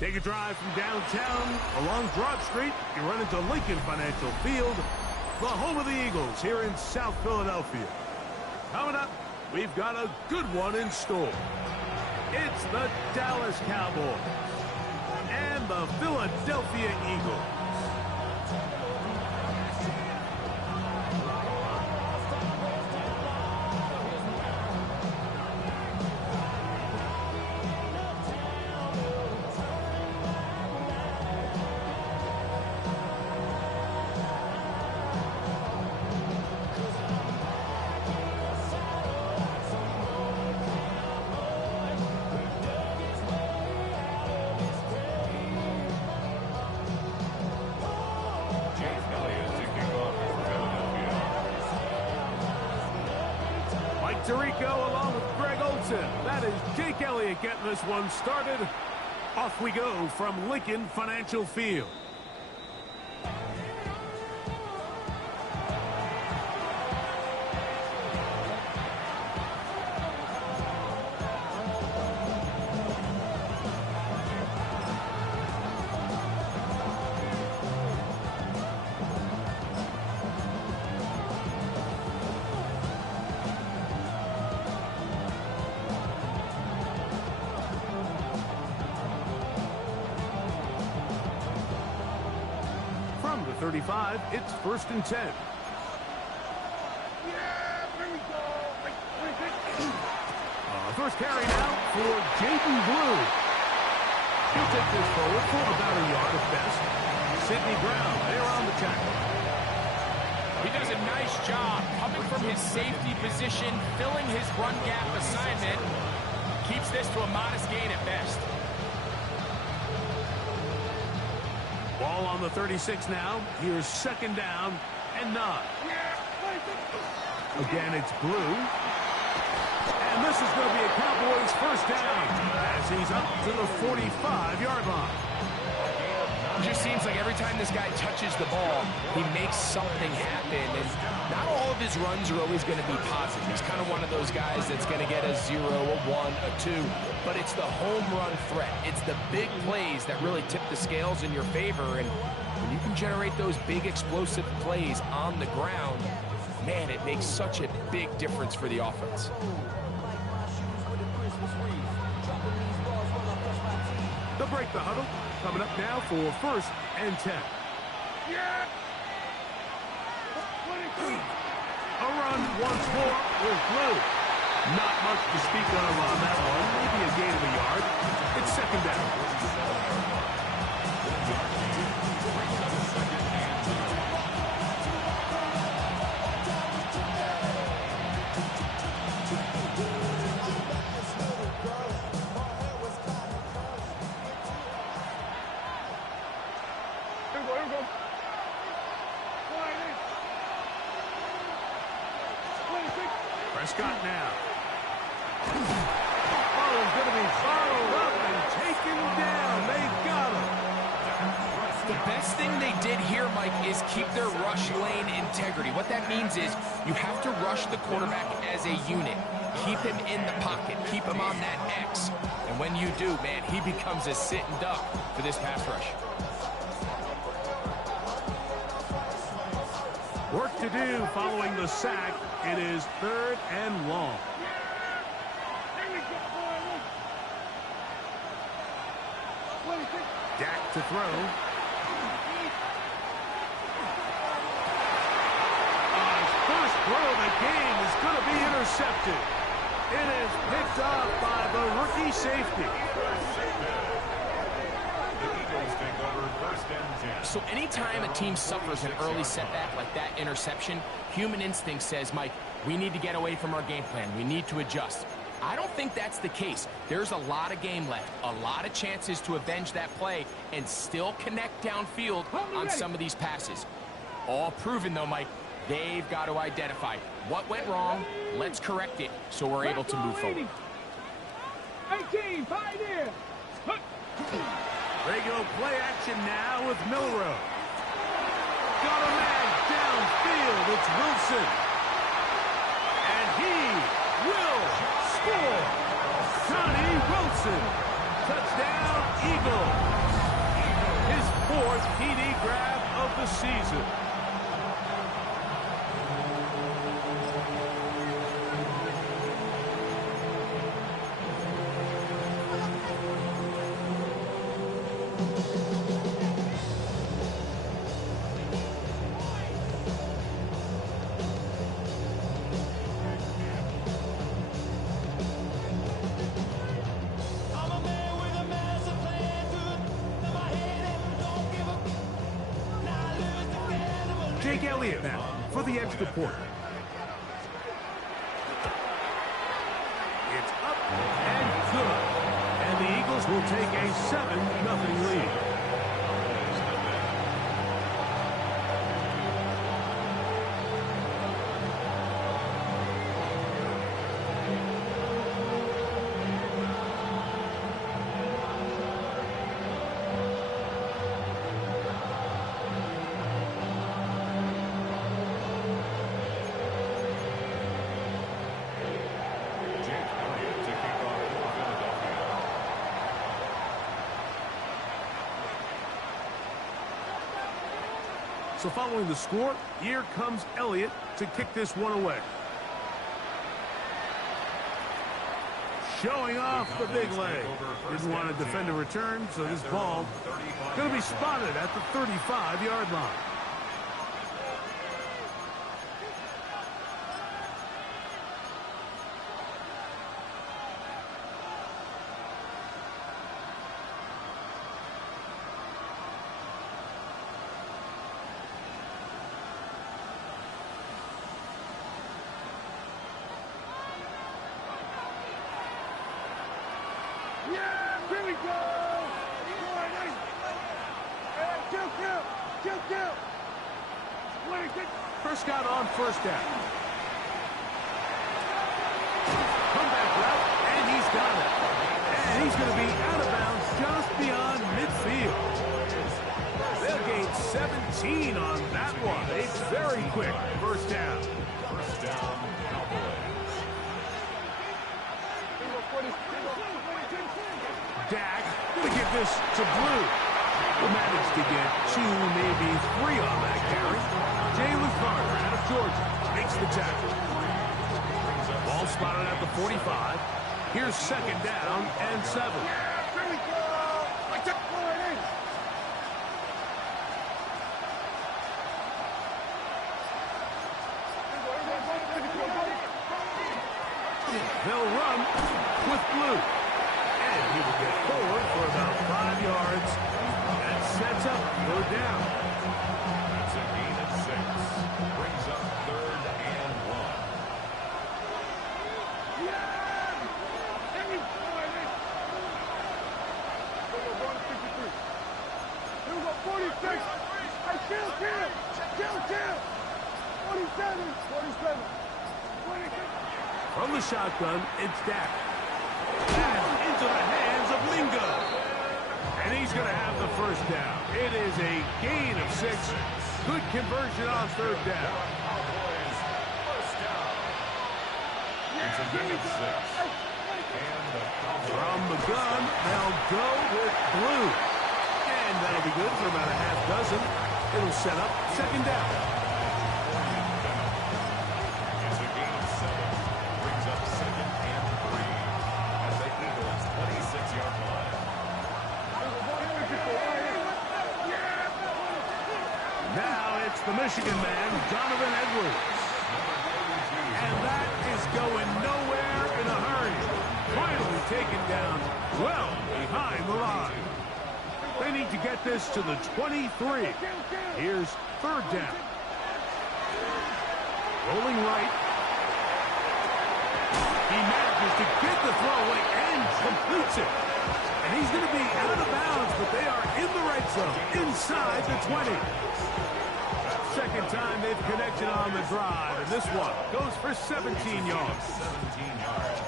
Take a drive from downtown along Broad Street. You run into Lincoln Financial Field, the home of the Eagles here in South Philadelphia. Coming up, we've got a good one in store. It's the Dallas Cowboys and the Philadelphia Eagles. Tirico along with Greg Olsen. That is Jake Elliott getting this one started. Off we go from Lincoln Financial Field. From the 35, it's 1st and 10. First carry now for Jaden Blue. He'll take this forward for about a yard at best. Sidney Brown there on the tackle. He does a nice job coming from his safety position, filling his run gap assignment. Keeps this to a modest gain at best. Ball on the 36 now. Here's 2nd down and 9. Again, it's Blue. And this is going to be a Cowboys 1st down as he's up to the 45-yard line. It just seems like every time this guy touches the ball, he makes something happen. And not all of his runs are always going to be positive. He's kind of one of those guys that's going to get a 0, a 1, a 2. But it's the home run threat. It's the big plays that really tip the scales in your favor. And when you can generate those big explosive plays on the ground, man, it makes such a big difference for the offense. They'll break the huddle. Coming up now for 1st and 10. A run once more with Blue. Not much to speak of on that one. Maybe a gain of a yard. It's 2nd down. Prescott now. Oh, he's going to be followed up and taken down. They got him. The best thing they did here, Mike, is keep their rush lane integrity. What that means is you have to rush the quarterback as a unit. Keep him in the pocket. Keep him on that X. And when you do, man, he becomes a sitting duck for this pass rush. Work to do following the sack. It is 3rd and long. Dak to throw. His first throw of the game is going to be intercepted. It is picked off by the rookie safety. So anytime a team suffers an early setback like that interception, human instinct says, Mike, we need to get away from our game plan. We need to adjust. I don't think that's the case. There's a lot of game left, a lot of chances to avenge that play and still connect downfield on some of these passes. All proven, though, Mike, they've got to identify what went wrong, let's correct it so we're able to move forward. 18, Pioneer! Regular play action now with Milroe. Got a man downfield. It's Wilson. And he will score. Johnny Wilson Touchdown, Eagles. His 4th TD grab of the season. Jake Elliott now for the extra point. It's up and good. And the Eagles will take a 7-0 lead. So following the score, here comes Elliott to kick this one away. Showing off the big leg. Didn't want to defend a return, so this ball going to be spotted at the 35-yard line. Here we go! Kill! Prescott on first down. Comeback route, and he's got it. And he's going to be out of bounds just beyond midfield. They'll gain 17 on that one. A very quick first down. First down, Cowboys. Dak going to give this to Blue. Will manage to get 2, maybe 3 on that carry. Jalen Carter out of Georgia makes the tackle. Ball spotted at the 45. Here's second down and 7. They'll run with Blue. And he will get forward for about 5 yards. That sets up third down. That's a gain of 6. Brings up 3rd and 1. From the shotgun, it's Dak. And into the hands of Lingo. And he's going to have the first down. It is a gain of 6. Good conversion on third down. It's a gain of 6. And the From the gun, they'll go with Blue. And that'll be good for about a half dozen. It'll set up second down. It's a gain of 7. Brings up 2nd and 3 at the Eagles' 26-yard line. Now it's the Michigan man, Donovan Edwards. And that is going nowhere in a hurry. Finally taken down well behind the line. They need to get this to the 23. Here's third down. Rolling right. He manages to get the throw away and completes it. And he's going to be out of bounds, but they are in the right zone, inside the 20. Second time they've connected on the drive, and this one goes for 17 yards. 17 yards.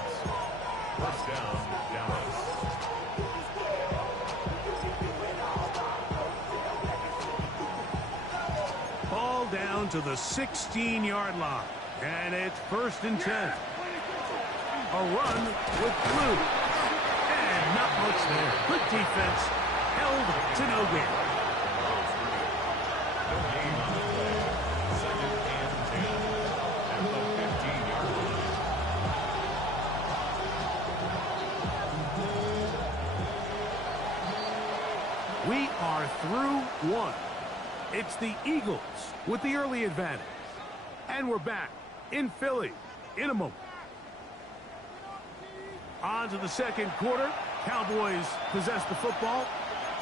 First down, Dallas. Ball down to the 16-yard line, and it's 1st and 10. A run with Blue. And not much there. Good defense. Held to no gain. No gain on the play. Second and 10 at the 15-yard line. We are through one. It's the Eagles with the early advantage. And we're back in Philly in a moment. On to the second quarter. Cowboys possess the football.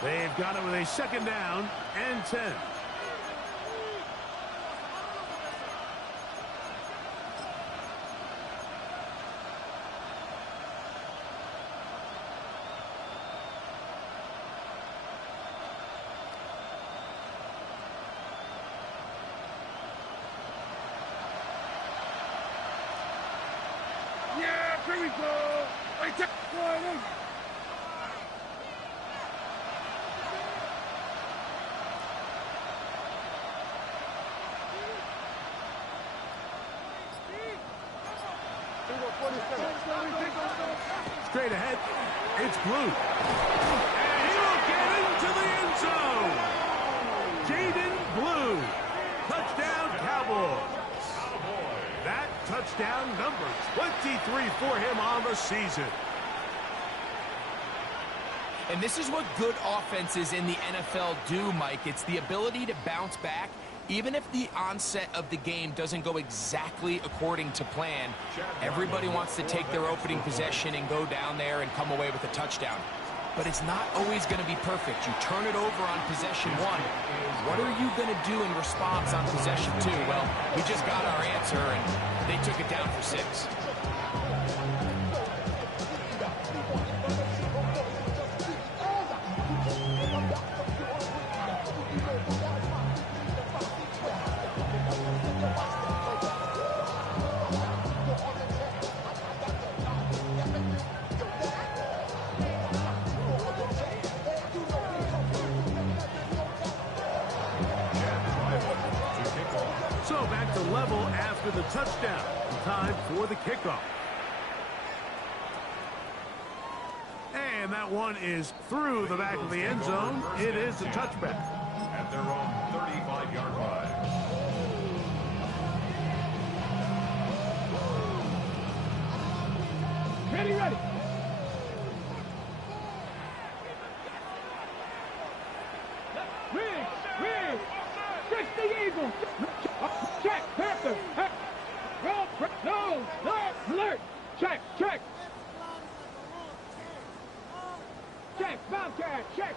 They've got it with a second down and 10. Yeah, here we go. I take one. Straight ahead. It's Blue. And he'll get into the end zone. Jaden Blue. Touchdown, Cowboys. That touchdown number 23 for him on the season. And this is what good offenses in the NFL do, Mike. It's the ability to bounce back, even if the onset of the game doesn't go exactly according to plan. Everybody wants to take their opening possession and go down there and come away with a touchdown. But it's not always going to be perfect. You turn it over on possession one. What are you going to do in response on possession two? Well, we just got our answer, and they took it down for 6. So back to level after the touchdown. Time for the kickoff. And that one is through the back of the end zone. It is a touchback. At their own 35-yard line. Ready, ready. Rig. Check the Eagles. Check, Panther. Roll, no, alert. Check. Check,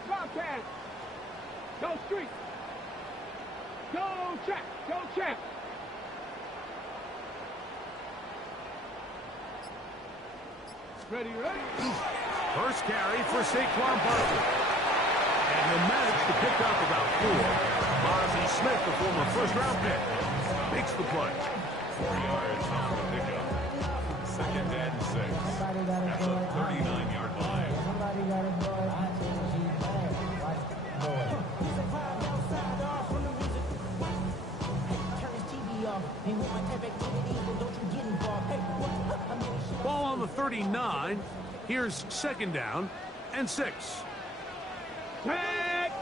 Bobcat. Go street. Go check. Ready. First carry for Saquon Barkley. And he'll manage to pick up about 4. Mozzie Smith, the former first-round pick, makes the play. 4 yards on the pickup. Second and 6 at the 39-yard line. Ball on the 39. Here's second down and 6. Tag.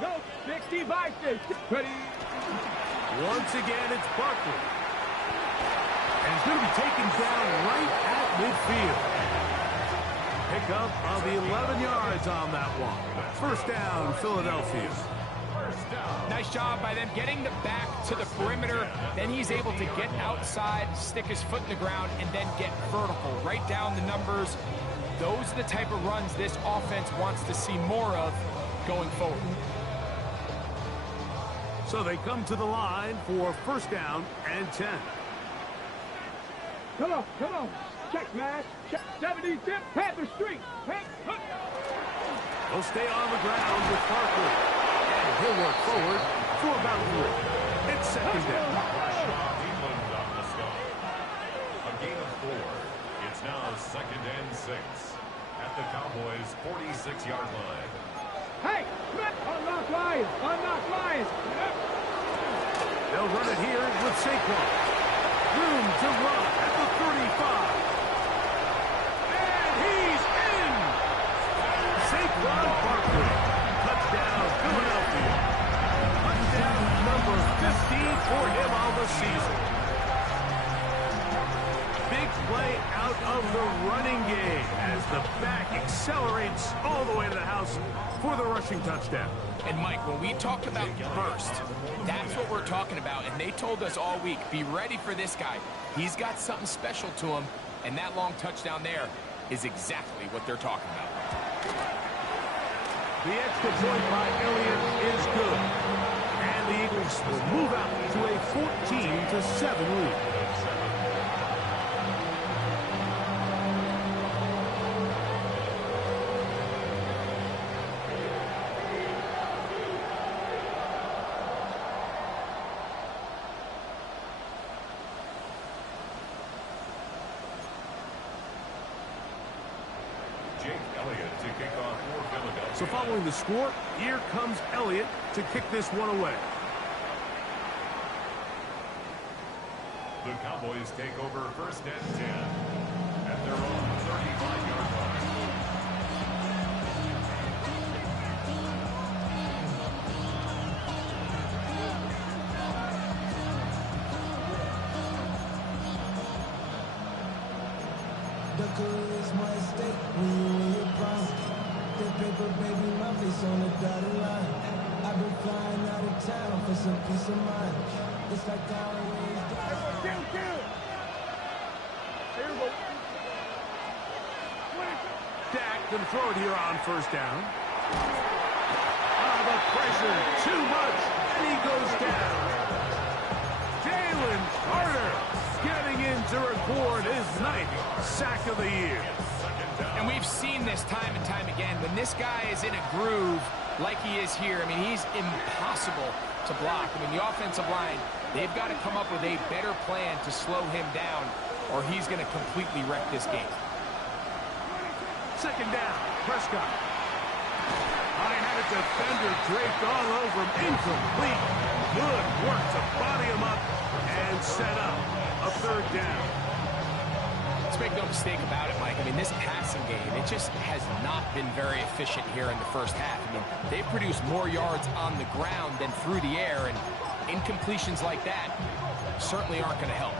Go, 60 devices. Ready. Once again, it's Barkley. And he's going to be taken down right at midfield. Pickup of 11 yards on that one. First down, Philadelphia. Nice job by them getting the back to the perimeter. Then he's able to get outside, stick his foot in the ground, and then get vertical. Write down the numbers. Those are the type of runs this offense wants to see more of going forward. So they come to the line for first down and 10. Come on. Check, man. Check. 70 tip. Panther Street. They'll stay on the ground with Barkley. And he'll work forward for about 3. It's second down. Cleveland on the stop. A gain of 4. It's now second and 6 at the Cowboys' 46-yard line. Hey, unlock Lions. They'll run it here with Saquon. Room to run at the 35. And he's in. of the running game as the back accelerates all the way to the house for the rushing touchdown. And Mike, when we talked about burst, that's what we're talking about. And they told us all week, be ready for this guy. He's got something special to him, and that long touchdown there is exactly what they're talking about. The extra point by Elliott is good. And the Eagles will move out to a 14-7 lead. So following the score, here comes Elliott to kick this one away. The Cowboys take over first and 10 at their own 35-yard line. The career is my stake when you in your prime. That paper, baby, my face on the dotted line. I've been flying out of town for some peace of mind. It's like I always die. Dak gonna throw it here on first down. The pressure, too much, and he goes down. Jalen Carter getting in to record his 9th sack of the year. And we've seen this time and time again. When this guy is in a groove like he is here, I mean, he's impossible to block. I mean, the offensive line, they've got to come up with a better plan to slow him down, or he's going to completely wreck this game. Second down, Prescott. I had a defender draped all over him. Incomplete. Good work to body him up and set up a third down. Let's make no mistake about it, Mike. I mean, this passing game, it just has not been very efficient here in the first half. I mean, they've produced more yards on the ground than through the air, and incompletions like that certainly aren't going to help.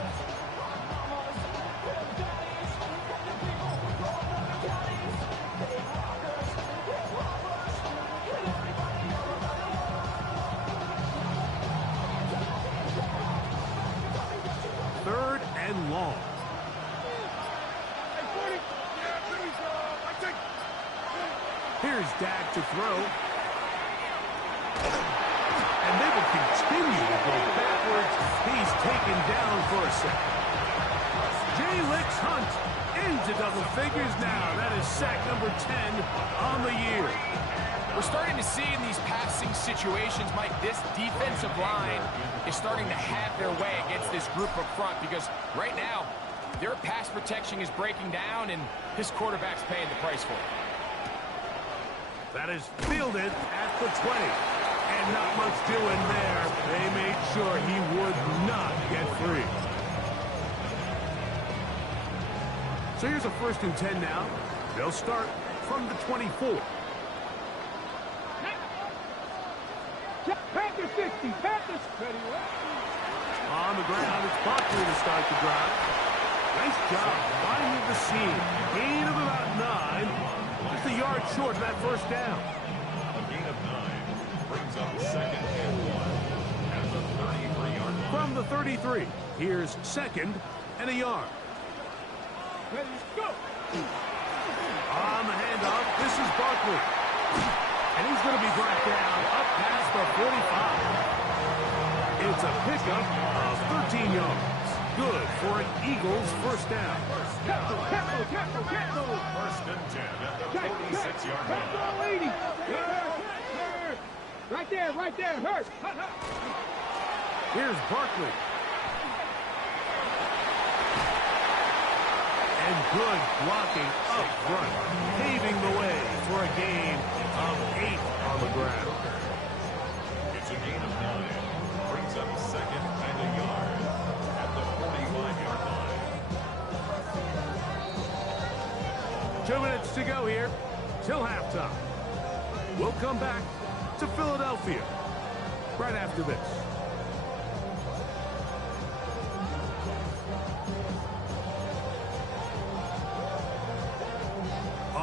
Third and long. Here's Dak to throw. And they will continue to go backwards. He's taken down for a second. J-Lix Hunt into double figures now. That is sack number 10 on the year. We're starting to see in these passing situations, Mike, this defensive line is starting to have their way against this group up front, because right now their pass protection is breaking down and his quarterback's paying the price for it. That is fielded at the 20. And not much doing there. They made sure he would not get free. So here's a 1st and 10 now. They'll start from the 24. Panther 60, Panthers. On the ground, it's Barkley to start the drive. Nice job finding the seam. Gain of about 9. Just a yard short of that first down. A gain of 9 brings up second and 1 at the 33-yard line. From the 33, here's second and a yard. Ready, go. On the handoff, this is Barkley. And he's going to be brought down up past the 45. It's a pickup of 13 yards. Good for an Eagles first down. Tackle. First and 10 at the 46-yard line. Lady. Right there, hurt. Here's Barkley. And good blocking up front, paving the way for a gain of 8 on the ground. It's a gain of 9. Brings up second and a yard at the 45-yard line. 2 minutes to go here till halftime. We'll come back to Philadelphia right after this.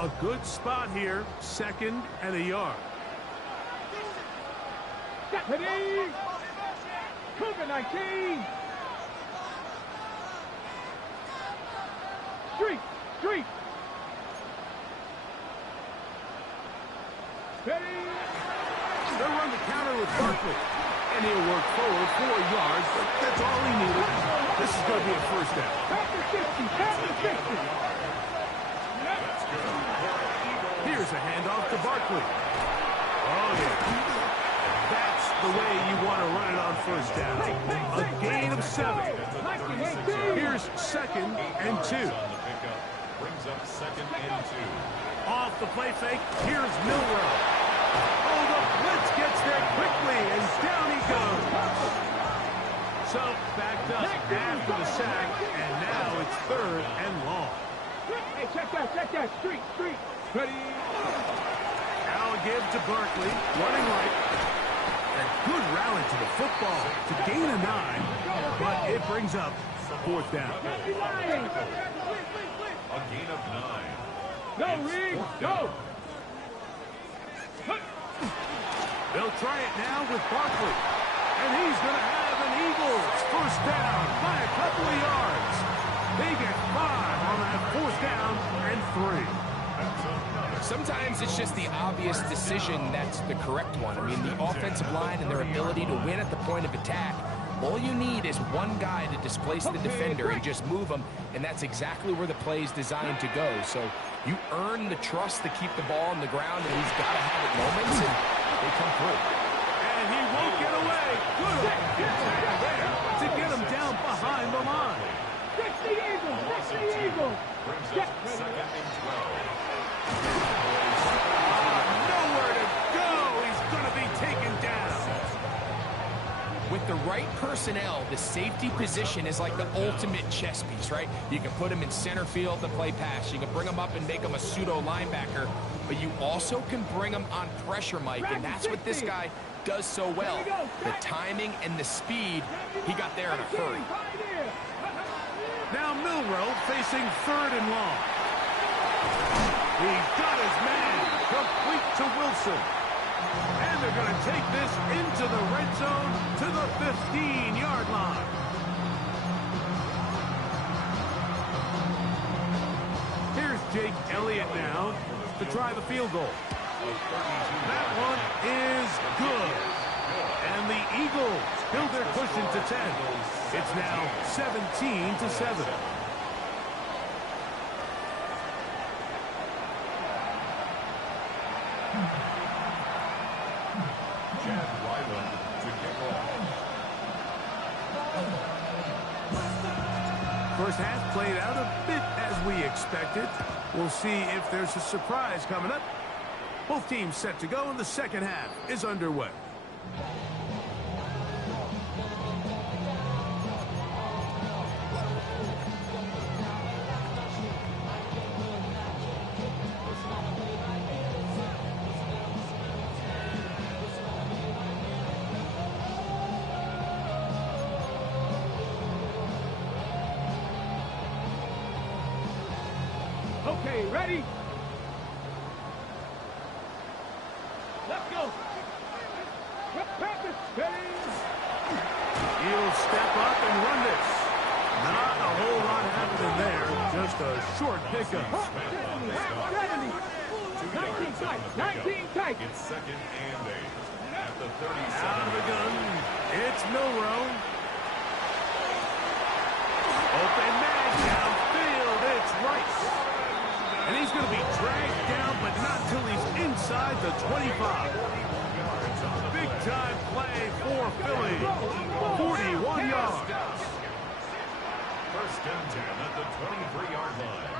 A good spot here, 2nd and a yard. Ready? COVID-19. Street. Ready? They'll run the counter with Barkley. And he'll work forward 4 yards, but that's all he needed. This is going to be a first down. Past the 50. Here's a handoff to Barkley. Oh, yeah. That's the way you want to run it on first down. A gain of 7. Here's 2nd and 2. Brings up 2nd and 2. Off the play fake, here's Milroe. Oh, the blitz gets there quickly, and down he goes. So, backed up after the sack, and now it's 3rd and long. Hey, check that. Street. Ready? Now a give to Barkley, running right. A good rally to the football to gain a 9, but it brings up 4th down. A gain of 9. Go, Reed, go! They'll try it now with Barkley. And he's going to have an Eagles first down by a couple of yards. They get 5 on that 4th down and 3. Sometimes it's just the obvious decision that's the correct one. I mean, the offensive line and their ability to win at the point of attack, all you need is one guy to displace the defender and just move him, and that's exactly where the play is designed to go. So you earn the trust to keep the ball on the ground, and he's got to have it moments, and they come through. And he won't get away. Good tackle there to get him down behind the line. Fix the Eagles! Brings up 2nd and 12. Nowhere to go. He's going to be taken down. With the right personnel, the safety position is like the ultimate chess piece, right? You can put him in center field to play pass. You can bring him up and make him a pseudo linebacker, but you also can bring him on pressure, Mike, and that's what this guy does so well. The timing and the speed, he got there in a hurry. Now Milroe facing 3rd and long. He's got his man, complete to Wilson. And they're going to take this into the red zone to the 15-yard line. Here's Jake Elliott now to try the field goal. That one is good. And the Eagles build their cushion to 10. It's now 17-7. Chad Ryland to kick off. First half played out a bit as we expected. We'll see if there's a surprise coming up. Both teams set to go, and the second half is underway. Okay, ready? Let's go. He'll step up and run this. Not a whole lot happening there. Just a short pickup. 19 tight. It's 2nd and 8. At the 37. Out of the gun. It's Milroe. Open man downfield. It's Rice. And he's going to be dragged down, but not till he's inside the 25. Big-time play for Philly. 41 yards. 1st and 10 at the 23-yard line.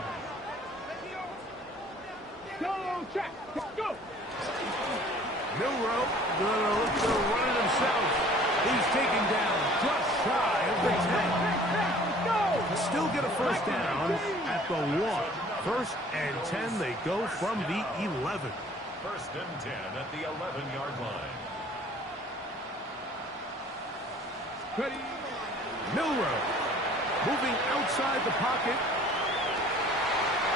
Go, check. Go. Milroe going to look to run it himself. He's taken down just shy of the 10. Still get a first down at the 1. 1st and 10, they go from the 11. 1st and 10 at the 11-yard line. Ready. Milroe moving outside the pocket.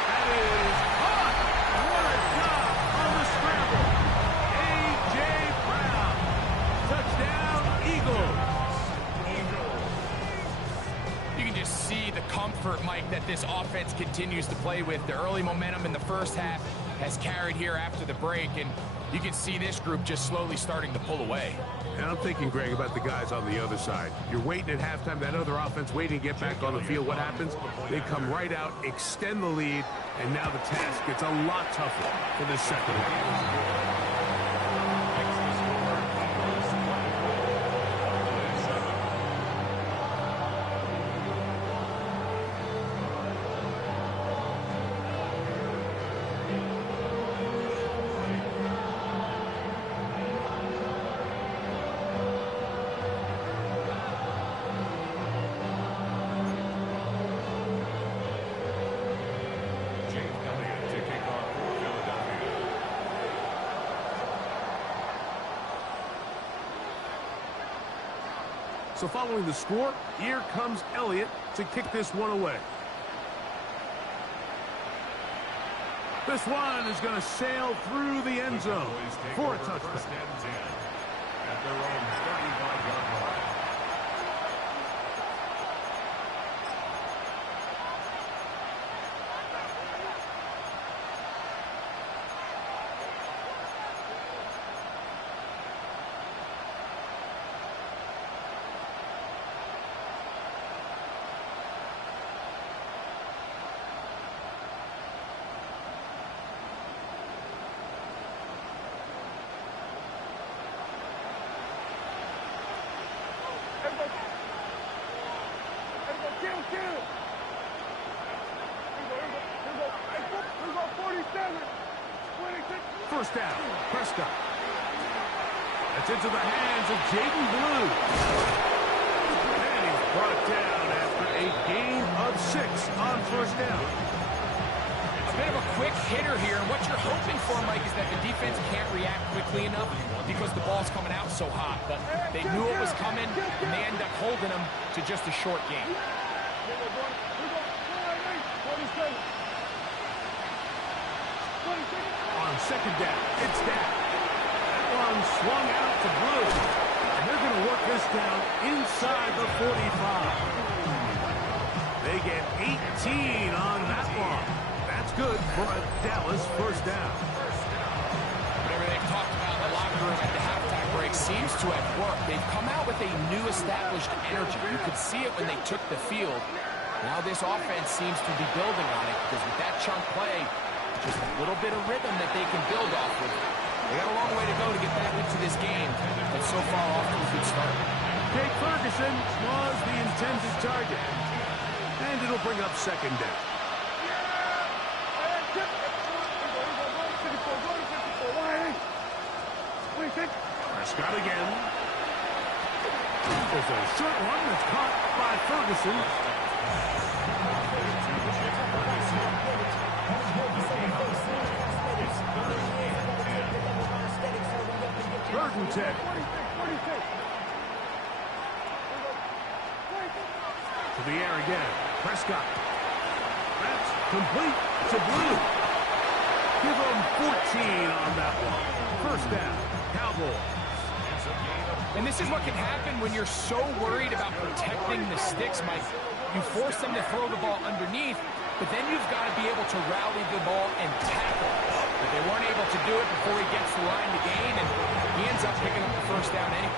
That is caught. effort, Mike, that this offense continues to play with. The early momentum in the first half has carried here after the break, and you can see this group just slowly starting to pull away. And I'm thinking, Greg, about the guys on the other side. You're waiting at halftime, that other offense waiting to get back on the field. What happens? They come right out, extend the lead, and now the task gets a lot tougher for this second half. So following the score, here comes Elliott to kick this one away. This one is going to sail through the end zone for a touchdown. At their own 35-yard line. First down, Prescott. That's into the hands of Jaden Blue. And he's brought down after a gain of 6 on first down. A bit of a quick hitter here, and what you're hoping for, Mike, is that the defense can't react quickly enough because the ball's coming out so hot. But they knew it was coming, and they end up holding them to just a short gain. On second down, it's down. That one swung out to Blue. And they're going to work this down inside the 45. They get 18 on that one. That's good for a Dallas first down. Whatever they've talked about in the locker room at the halftime break seems to have worked. They've come out with a new established energy. You could see it when they took the field. Now this offense seems to be building on it because with that chunk play, just a little bit of rhythm that they can build off of. They got a long way to go to get back into this game, but so far off to a good start. Jake Ferguson was the intended target. And it'll bring up second down. Prescott again. There's a short one that's caught by Ferguson. Third and 10. To the air again. Prescott. That's complete to Blue. Give them 14 on that one. First down. Cowboys. And this is what can happen when you're so worried about protecting the sticks, Mike. You force them to throw the ball underneath, but then you've got to be able to rally the ball and tackle. But they weren't able to do it before he gets the line to gain, and he ends up picking up the first down anyway.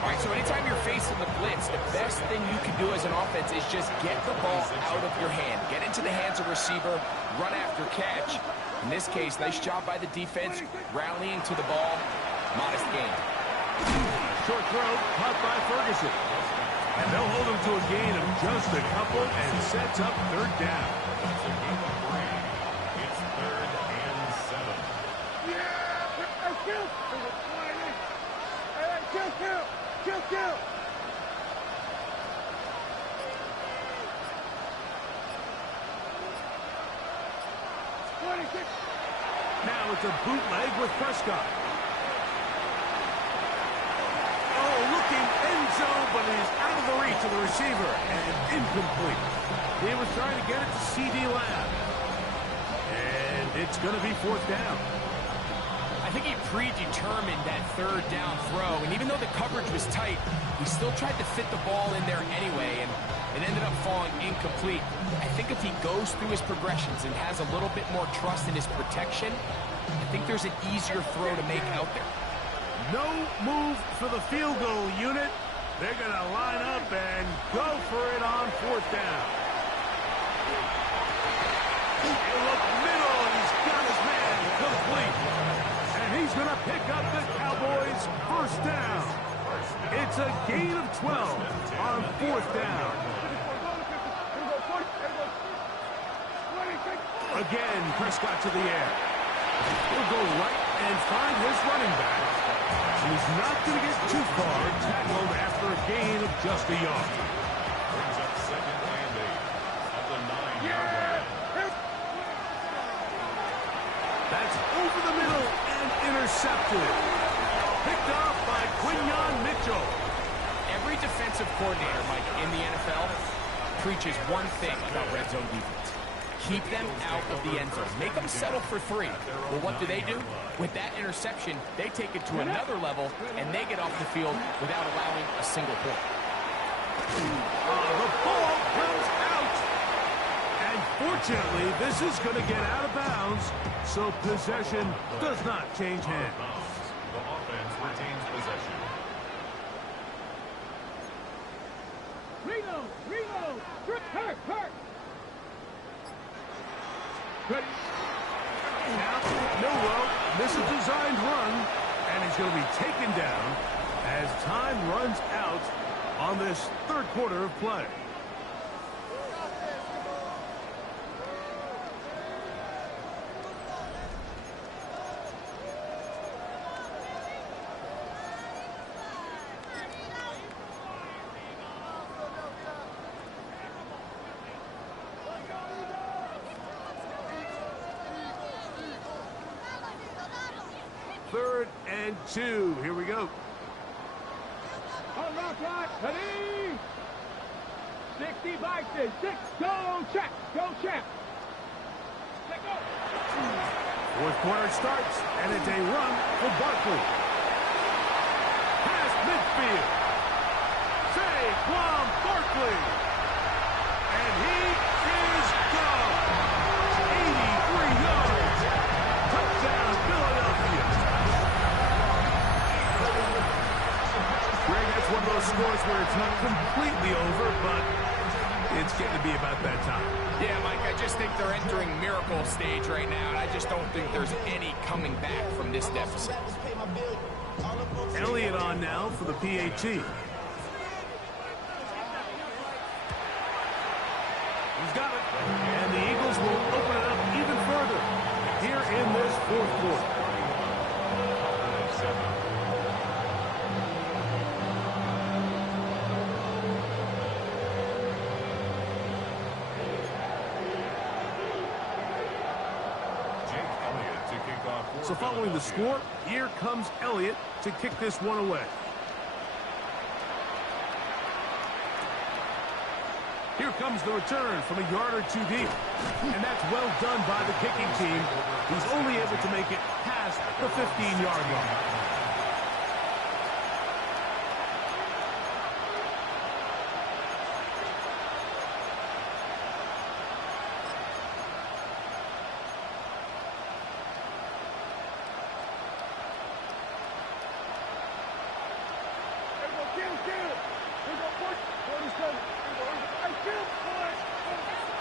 All right, so anytime you're facing the blitz, the best thing you can do as an offense is just get the ball out of your hand. Get into the hands of receiver, run after catch. In this case, nice job by the defense, rallying to the ball. Modest gain. Short throw, caught by Ferguson. And they'll hold him to a gain of just a couple and sets up third down. That's a gain of 3. It's 3rd and 7. Kill. Now it's a bootleg with Prescott. Oh, looking end zone, but it is out of the reach of the receiver and incomplete. He was trying to get it to C.D. Lamb. And it's going to be fourth down. I think he predetermined that third down throw, and even though the coverage was tight, he still tried to fit the ball in there anyway, and It ended up falling incomplete. I think if he goes through his progressions and has a little bit more trust in his protection, I think there's an easier throw to make out there. No move for the field goal unit. They're going to line up and go for it on 4th down. He'll look middle, and he's got his man complete. And he's going to pick up the Cowboys' 1st down. It's a gain of 12 on 4th down. Again, Prescott to the air. He'll go right and find his running back. He's not going to get too far, tackled after a gain of just a yard. Brings up 2nd and 8 at the 9-yard line. That's over the middle and intercepted. Picked off by Quinyon Mitchell. Every defensive coordinator, Mike, in the NFL preaches one thing about red zone defense. Keep them out of the end zone. Make them settle for 3. Well, what do? With that interception, they take it to another level, and they get off the field without allowing a single point. The ball comes out. And fortunately, this is going to get out of bounds, so possession does not change hands. The offense retains possession. Reno, hurt. Ready. Now, Milroe misses a designed run, and he's going to be taken down as time runs out on this 3rd quarter of play. Third and 2. Here we go. On rock line, ready. 60 Bison, 6, go check. Let go. 4th quarter starts, and it's a run for Barkley. Past midfield. Saquon Barkley. And he is gone. 83 yards. Touchdown, Philadelphia. Greg, that's one of those scores where it's not completely over, but it's getting to be about that time. Yeah, Mike, I just think they're entering miracle stage right now, and I just don't think there's any coming back from this deficit. Elliott on now for the PAT. He's got it. And the Eagles will open it up even further here in this 4th quarter. So following the score, here comes Elliott to kick this one away. Here comes the return from a yard or 2 deep. And that's well done by the kicking team, who's only able to make it past the 15-yard line.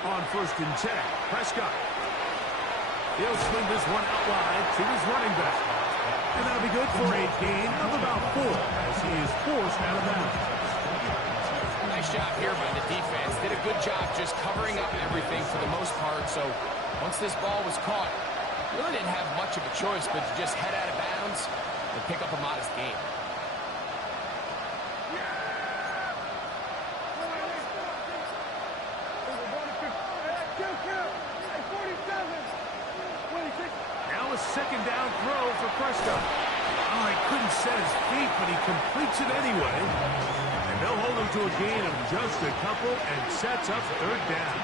On 1st and 10, Prescott. He'll swing this one out wide to his running back. And that'll be good for a gain of about 4 as he is forced out of bounds. Nice job here by the defense. Did a good job just covering up everything for the most part. So once this ball was caught, really didn't have much of a choice but to just head out of bounds and pick up a modest gain. Now a 2nd down throw for Prescott. Oh, he couldn't set his feet, but he completes it anyway. And they'll hold him to a gain of just a couple and sets up 3rd down.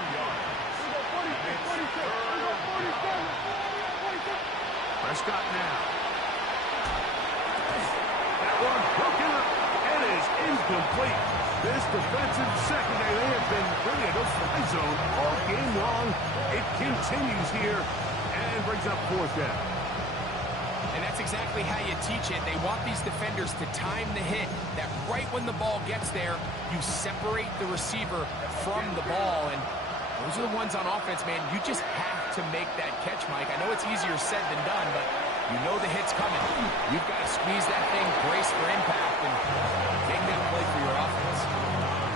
Prescott now. That one broken up and is incomplete. This defensive secondary, they have been really a no-fly zone all game long. It continues here and brings up fourth down. And that's exactly how you teach it. They want these defenders to time the hit, that right when the ball gets there, you separate the receiver from the ball. And those are the ones on offense, man. You just have to make that catch, Mike. I know it's easier said than done, but you know the hit's coming. You've got to squeeze that thing, brace for impact, and make that play for your offense.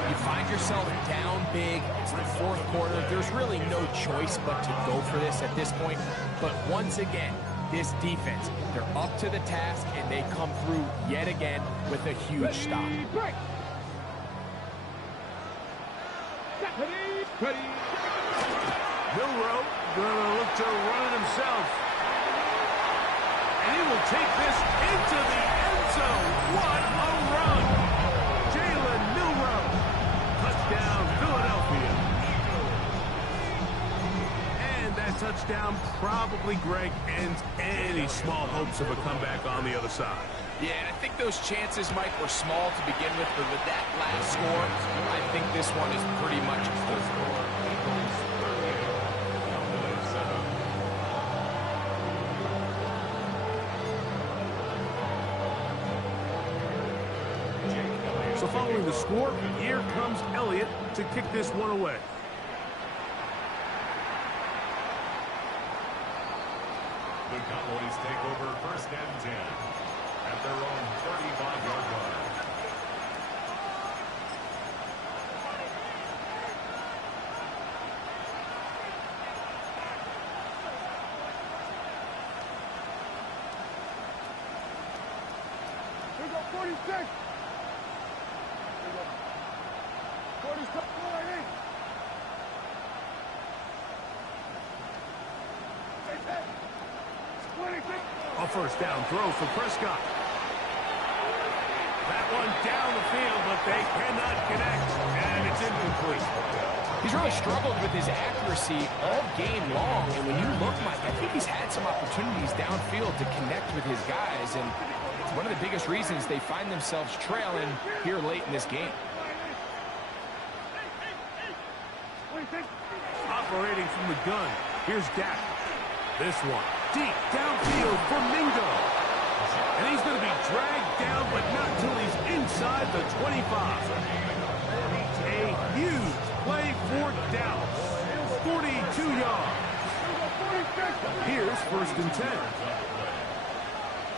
You find yourself down big. It's the fourth quarter. There's really no choice but to go for this at this point. But once again, this defense, they're up to the task, and they come through yet again with a huge stop. Milroe gonna look to run it himself. And he will take this into the end zone. What a run! Jalen Milroe. Touchdown, Philadelphia. And that touchdown probably, Greg, ends any small hopes of a comeback on the other side. Yeah, and I think those chances, Mike, were small to begin with, but with that last score, I think this one is pretty much over. So following the score, here comes Elliott to kick this one away. The Cowboys take over first and 10 at their own 35-yard line. Here we go, 46. 46. 26. A first down throw for Prescott. That one down the field, but they cannot connect, and it's incomplete. He's really struggled with his accuracy all game long, and when you look, Mike, I think he's had some opportunities downfield to connect with his guys, and it's one of the biggest reasons they find themselves trailing here late in this game. Operating from the gun, here's Dak. This one, deep downfield for Mingo. And he's going to be dragged down, but not until he's inside the 25. A huge play for Dallas. 42 yards. Here's first and 10.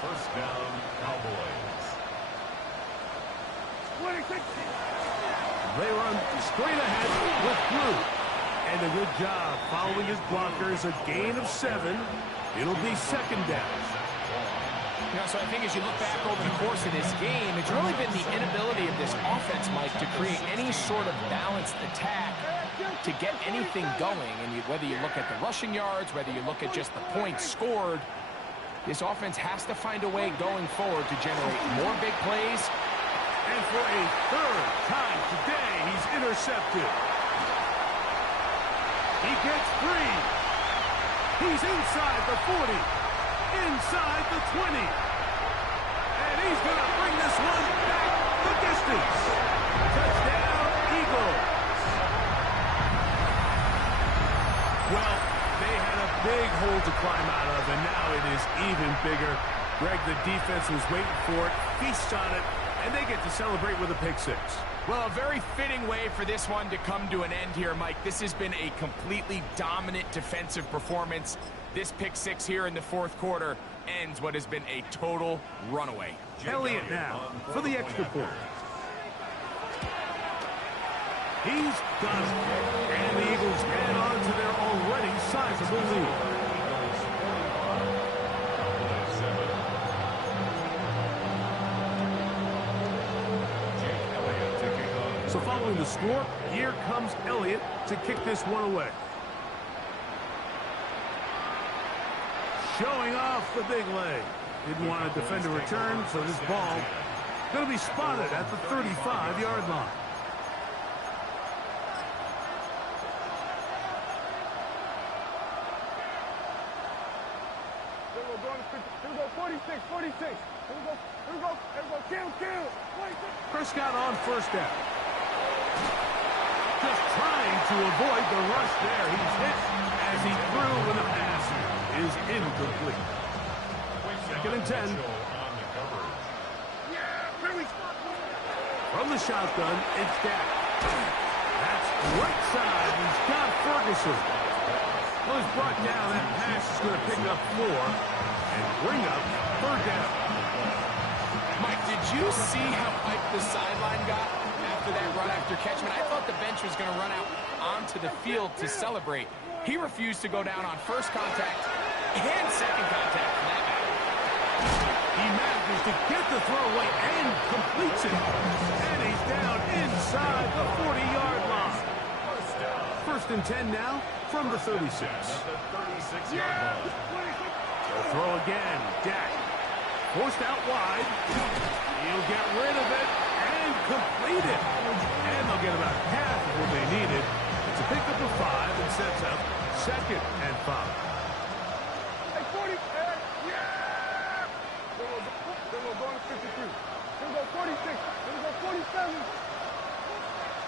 First down, Cowboys. 26. They run straight ahead with Blue. And a good job following his blockers. A gain of 7. It'll be second down. You know, so I think as you look back over the course of this game, it's really been the inability of this offense, Mike, to create any sort of balanced attack to get anything going. And whether you look at the rushing yards, whether you look at just the points scored, this offense has to find a way going forward to generate more big plays. And for a third time today, he's intercepted. He gets free. He's inside the 40. Inside the 20. And he's going to bring this one back the distance. Touchdown, Eagles. Well, they had a big hole to climb out of, and now it is even bigger. Greg, the defense was waiting for it, feasts on it, and they get to celebrate with a pick six. Well, a very fitting way for this one to come to an end here, Mike. This has been a completely dominant defensive performance. This pick six here in the fourth quarter ends what has been a total runaway. Elliott now for the extra point. He's done it. And the Eagles add on to their already sizable lead. So following the score, here comes Elliott to kick this one away. Showing off the big leg. Didn't want to defend a return, so this ball going to be spotted at the 35-yard line. Here we go, 46, 46. Here we go, kill. 46. Prescott on first down. Just trying to avoid the rush there. He's hit as he threw when the pass is incomplete. Second and 10. From the shotgun, it's Dak. That's right side. He's got Ferguson. Well, he's brought down. That pass is going to pick up 4 and bring up third down. Mike, did you see how hyped the sideline got after that run after catch? I mean, I thought the bench was going to run out onto the field to celebrate. He refused to go down on first contact and second contact for that matter. He manages to get the throw away and completes it. And he's down inside the 40-yard line. First and 10 now from the 36. They'll throw again. Dak forced out wide. He'll get rid of it and complete it. And they'll get about half of what they needed. It's a pickup of 5 and sets up second and 5. Hey, 40. Yeah! Then we'll go to 53. Then we'll go 46. Then we'll go 47.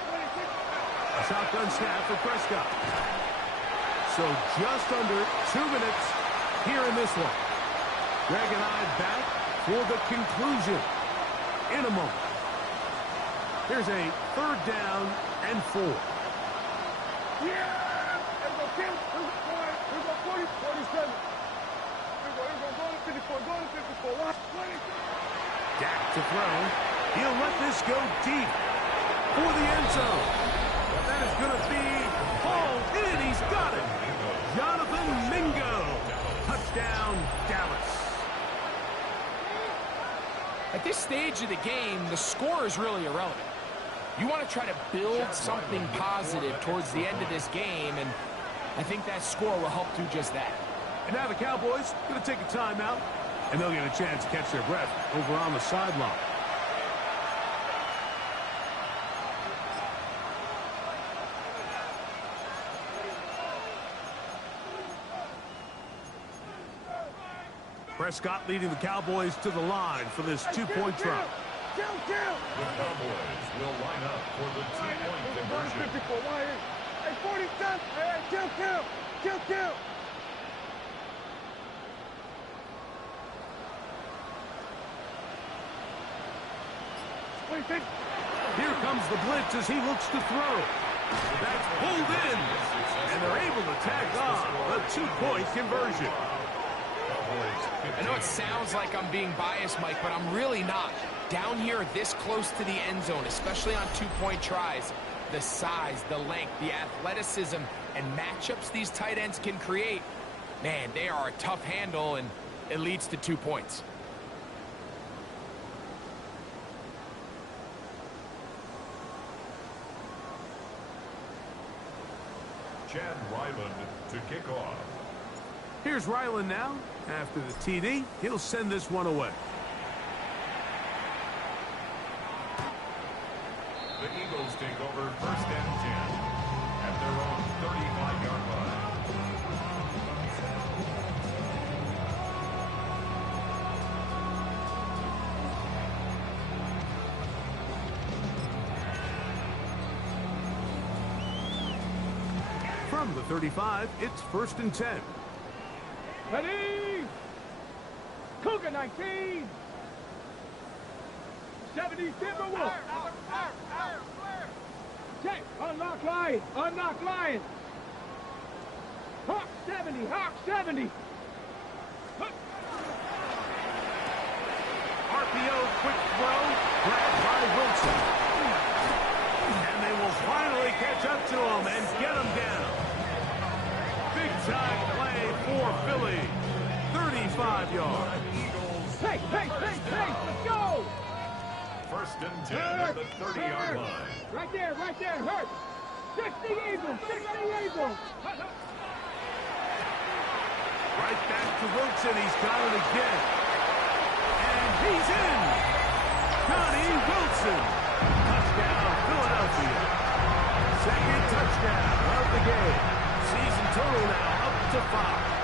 26. A shotgun snap for Prescott. So just under 2 minutes here in this one. Greg and I back for the conclusion in a moment. Here's a third down and 4. Yeah! Let's go, Kim. Let's go 40, 47. Let's go to 54. Go to 54. Watch. 20. Dak to throw. He'll let this go deep for the end zone. That is going to be hauled in. He's got it. Jonathan Mingo. Touchdown, Dallas. At this stage of the game, the score is really irrelevant. You want to try to build something positive towards the end of this game, and I think that score will help do just that. And now the Cowboys going to take a timeout, and they'll get a chance to catch their breath over on the sideline. Prescott leading the Cowboys to the line for this two-point try. The Cowboys will line up for the two-point conversion. 54. Hey, 47. Hey, kill. Here comes the blitz as he looks to throw. That's pulled in, and they're able to tag on the two-point conversion. I know it sounds like I'm being biased, Mike, but I'm really not. Down here this close to the end zone, especially on two-point tries, the size, the length, the athleticism, and matchups these tight ends can create, man, they are a tough handle, and it leads to 2 points. Chad Ryland to kick off. Here's Ryland now. After the TD, he'll send this one away. The Eagles take over first and 10 at their own 35-yard line. From the 35, it's first and 10. Ready? Cougar 19. 70 Timberwolves. Check. Unlock line. Hawk 70. RPO quick throw, grabbed by Wilson. And they will finally catch up to him and get him down. Big time play for Philly. 35 yards. Hey, let's go! First and 10 at the 30-yard line. Right there, hurt. 60 Eagles. Right back to Wilson. He's got it again. And he's in. Johnny Wilson. Touchdown, Philadelphia. Second touchdown of the game. Season total now up to 5.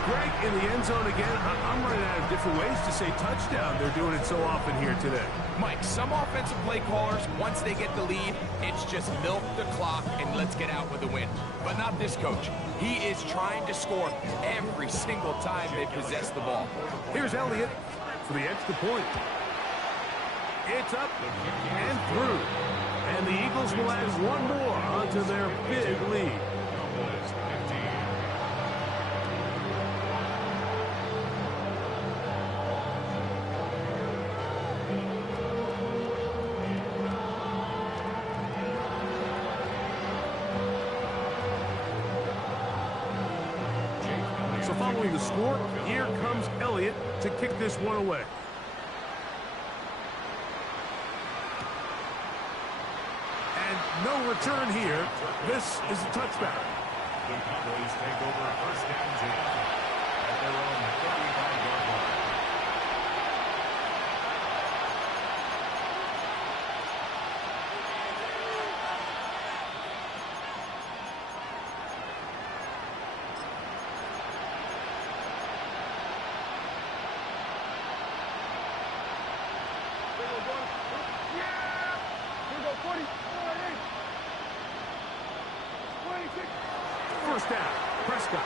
Greg, in the end zone again, I'm running out of different ways to say touchdown. They're doing it so often here today. Mike, some offensive play callers, once they get the lead, it's just milk the clock and let's get out with a win. But not this coach. He is trying to score every single time they possess the ball. Here's Elliott for the extra point. It's up and through. And the Eagles will add one more onto their big lead. So following the score, here comes Elliott to kick this one away. No return here. This is a touchdown. The Cowboys take over first down at their own 35-yard line. First down, Prescott.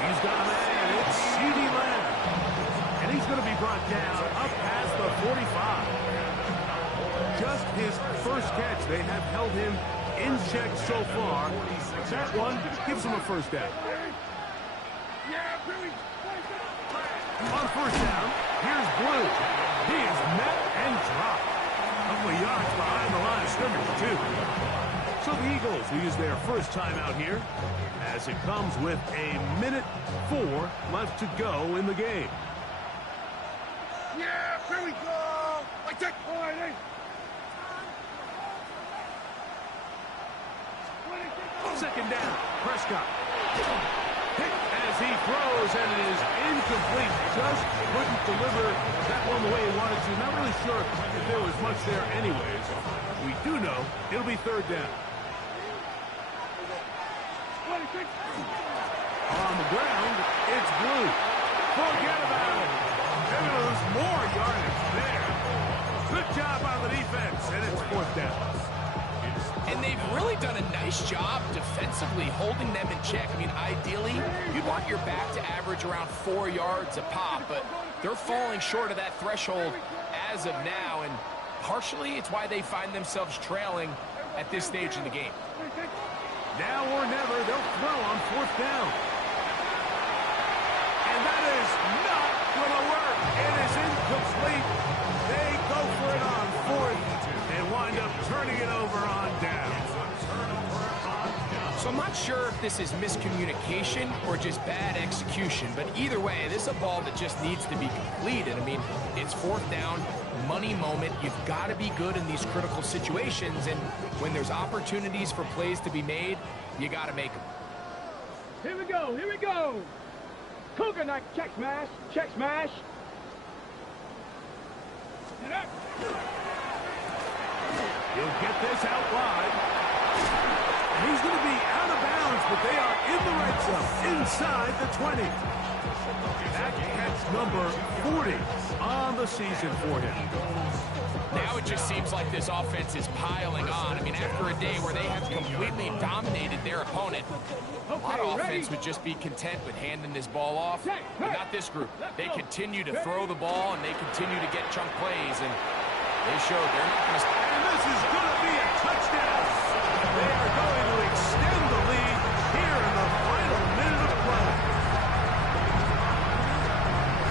He's got a man. It's CeeDee Lamb. And he's going to be brought down up past the 45. Just his first catch. They have held him in check so far. That one gives him a first down. On first down, here's Blue. He is met and dropped. A couple of yards behind the line of scrimmage, too. So the Eagles use their first time out here as it comes with 1:04 left to go in the game. Yeah, here we go. Like that. All right, Second down, Prescott. Hit as he throws, and it is incomplete. Just couldn't deliver that one the way he wanted to. Not really sure if there was much there anyways. We do know it'll be third down. On the ground, it's Blue. Forget about it. They're going to lose more yardage there. Good job on the defense, and it's fourth down. And they've really done a nice job defensively holding them in check. I mean, ideally, you'd want your back to average around 4 yards a pop, but they're falling short of that threshold as of now, and partially it's why they find themselves trailing at this stage in the game. Now or never, they'll throw on fourth down. And that is not going to work. It is incomplete. They go for it on fourth and wind up turning it over on down. So I'm not sure if this is miscommunication or just bad execution, but either way, this is a ball that just needs to be completed. I mean, it's fourth down, money moment. You've got to be good in these critical situations, and when there's opportunities for plays to be made, you got to make them. Here we go, here we go. Cougar knife, check smash, check smash. Get up. He'll get this out wide. And he's going to be out of bounds, but they are in the red zone, inside the 20. That catch number 40 on the season for him. Now it just seems like this offense is piling on. I mean, after a day where they have completely dominated their opponent, a lot of offense would just be content with handing this ball off. But not this group. They continue to throw the ball, and they continue to get chunk plays, and they showed they're not going to... And this is going to be a touchdown. They are going to extend the lead here in the final minute of play.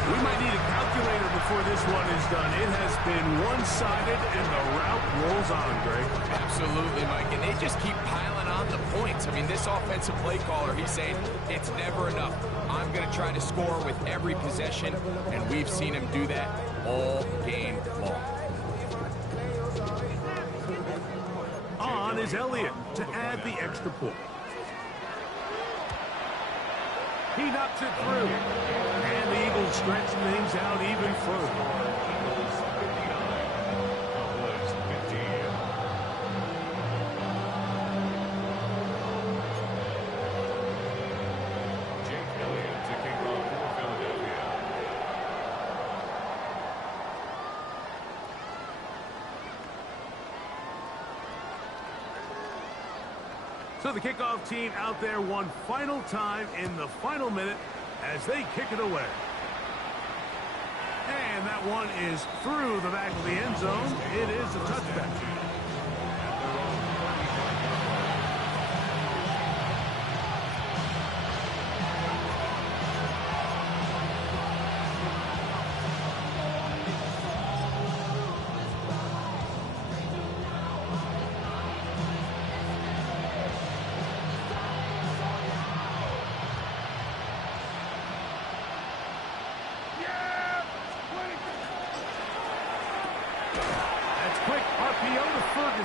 We might need a calculator before this one is done. It has been one-sided, and the route rolls on, Greg. Absolutely, Mike, and they just keep piling on the points. I mean, this offensive play caller, he's saying it's never enough. I'm going to try to score with every possession, and we've seen him do that all game long. On is Elliott to add the extra point. He knocks it through. And the Eagles stretch things out even further. So the kickoff team out there one final time in the final minute as they kick it away. And that one is through the back of the end zone. It is a touchback.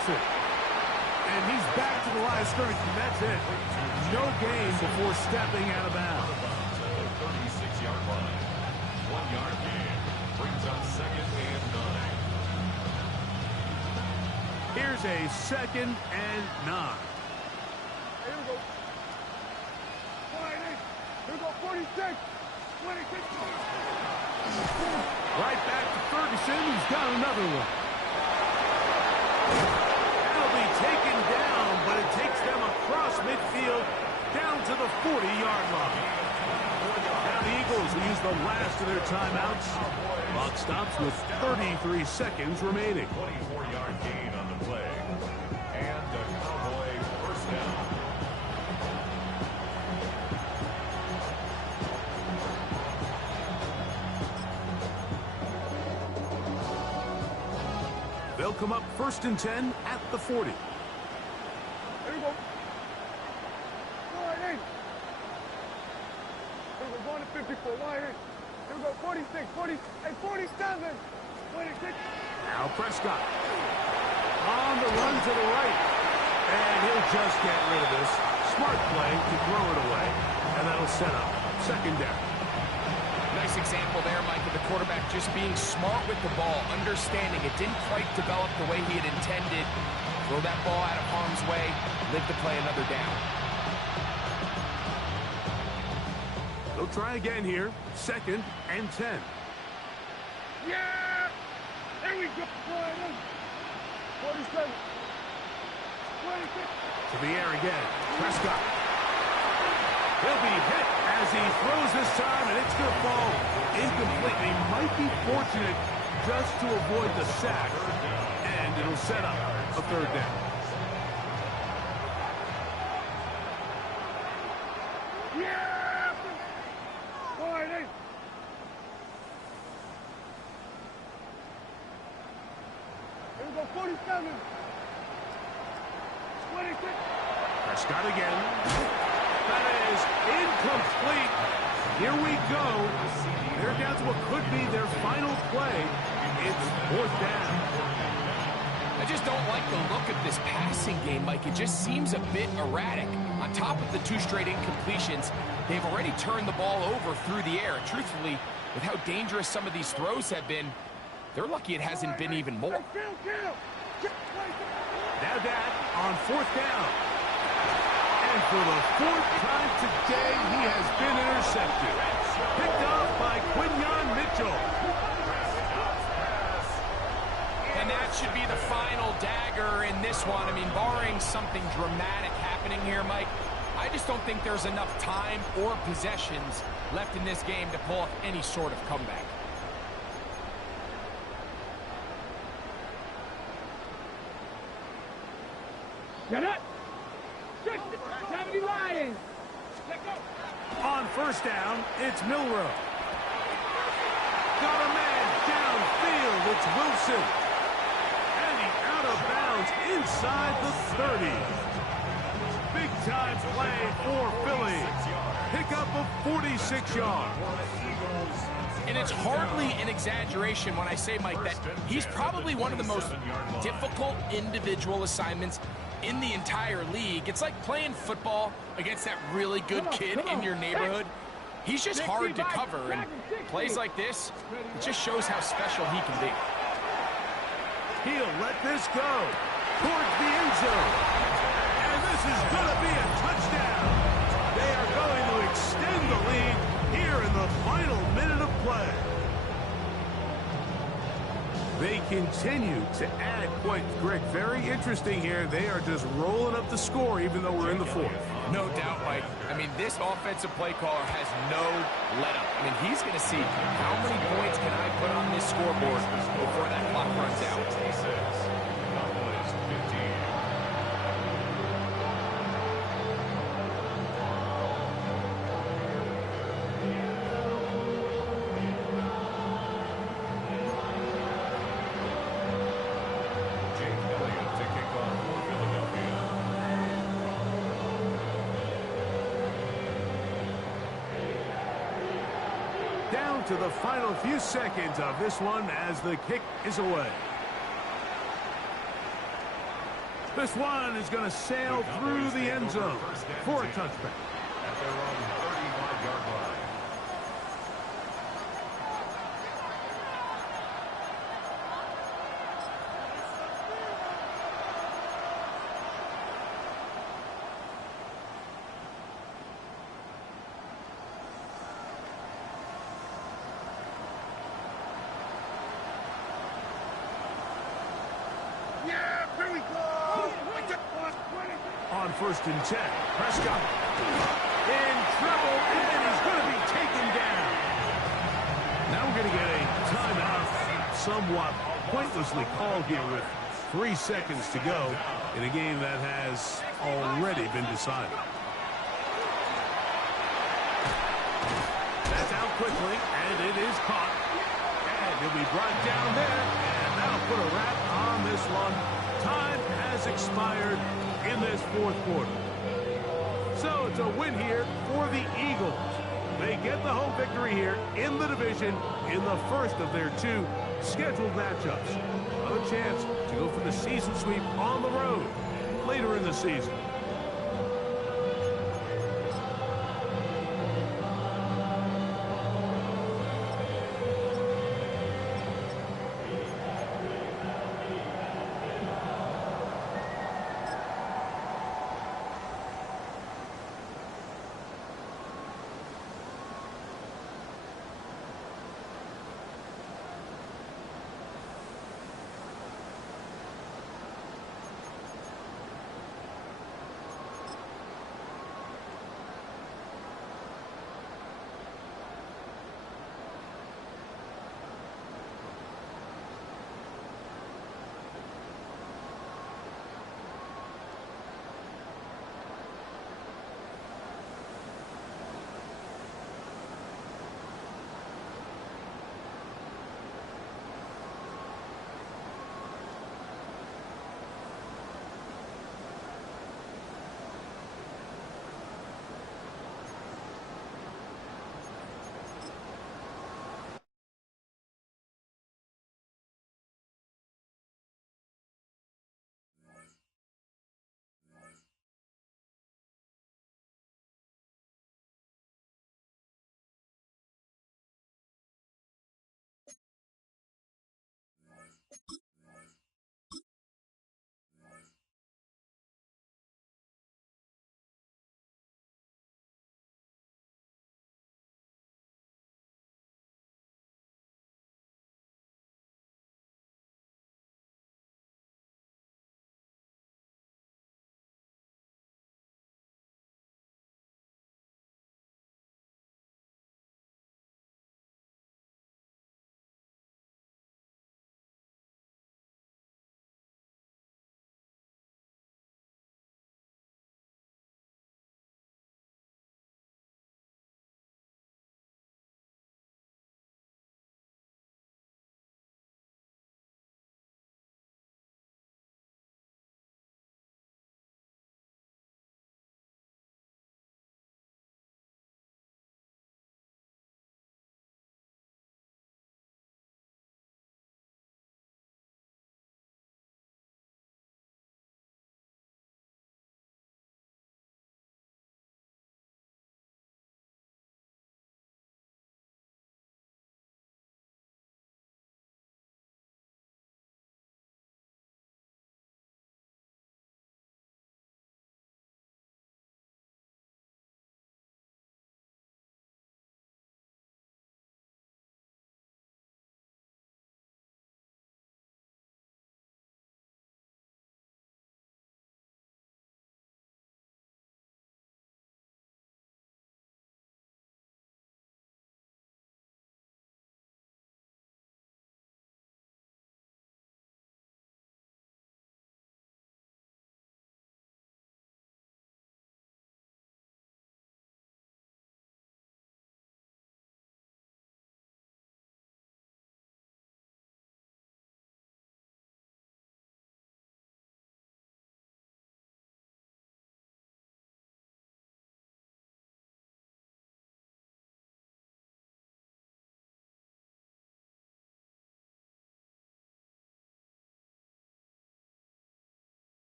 And he's back to the line of scrimmage, and that's it. No gain before stepping out of bounds. 36-yard line. 1 yard gain. Brings up 2nd and 9. Here's a 2nd and 9. Here we go. Here we go, 46. 26. Right back to Ferguson, who's got another one. That'll be taken down, but it takes them across midfield down to the 40-yard line. Now the Eagles will use the last of their timeouts. Clock stops with 33 seconds remaining. 24-yard gain on the play. And a Cowboy first down. They'll come up 1st and 10 at the 40. Here we go. Line in. Here we go, going to 54. Line in. Here we go, 46, 40, and 47. 26. Now Prescott. On the run to the right. And he'll just get rid of this. Smart play to throw it away. And that'll set up 2nd down. Nice example there, Mike, of the quarterback just being smart with the ball, understanding it didn't quite develop the way he had intended. Throw that ball out of harm's way, live to play another down. They'll try again here. 2nd and 10. Yeah! There we go. 47. 26. To the air again. Prescott. He'll be hit as he throws this time, and it's going to fall incomplete. He might be fortunate just to avoid the sack, and it'll set up a 3rd down. Yeah! 48. Here we go, 47. 26. Prescott again. That is incomplete. Here we go. They're down to what could be their final play. It's 4th down. I just don't like the look of this passing game, Mike. It just seems a bit erratic. On top of the 2 straight incompletions, they've already turned the ball over through the air. Truthfully, with how dangerous some of these throws have been, they're lucky it hasn't been even more. Now that on 4th down. And for the 4th time today, he has been intercepted. Picked off by Quinyon Mitchell. And that should be the final dagger in this one. I mean, barring something dramatic happening here, Mike, I just don't think there's enough time or possessions left in this game to pull off any sort of comeback. Get it! 70 Lions! On 1st down, it's Milroe. Got a man downfield. It's Wilson. And he's out of bounds inside the 30. Big-time play for Philly. Pick up of 46 yards. And it's hardly an exaggeration when I say, Mike, that he's probably one of the most difficult individual assignments in the entire league. It's like playing football against that really good kid in your neighborhood. He's just hard to cover, and plays like this, it just shows how special he can be. He'll let this go towards the end zone. And this is going to be a touchdown. They are going to extend the lead here in the final minute of play. They continue to add points. Greg, very interesting here. They are just rolling up the score even though we're in the fourth. No doubt, Mike. I mean, this offensive play caller has no let-up. I mean, he's going to see how many points can I put on this scoreboard before that clock runs out. 66. Cowboys 15. Jake Elliott to kick off for Philadelphia. Down to the final few seconds of this one as the kick is away. This one is going to sail through the end zone for a touchback. At their own 35-yard line. Yeah, here we go. On 1st and 10, Prescott in trouble, and he's going to be taken down. Now we're going to get a timeout, somewhat pointlessly called here with 3 seconds to go in a game that has already been decided. That's out quickly, and it is caught. And he'll be brought down there, and that'll put a wrap on this one. Time has expired in this fourth quarter. So it's a win here for the Eagles. They get the home victory here in the division in the first of their 2 scheduled matchups. A chance to go for the season sweep on the road later in the season.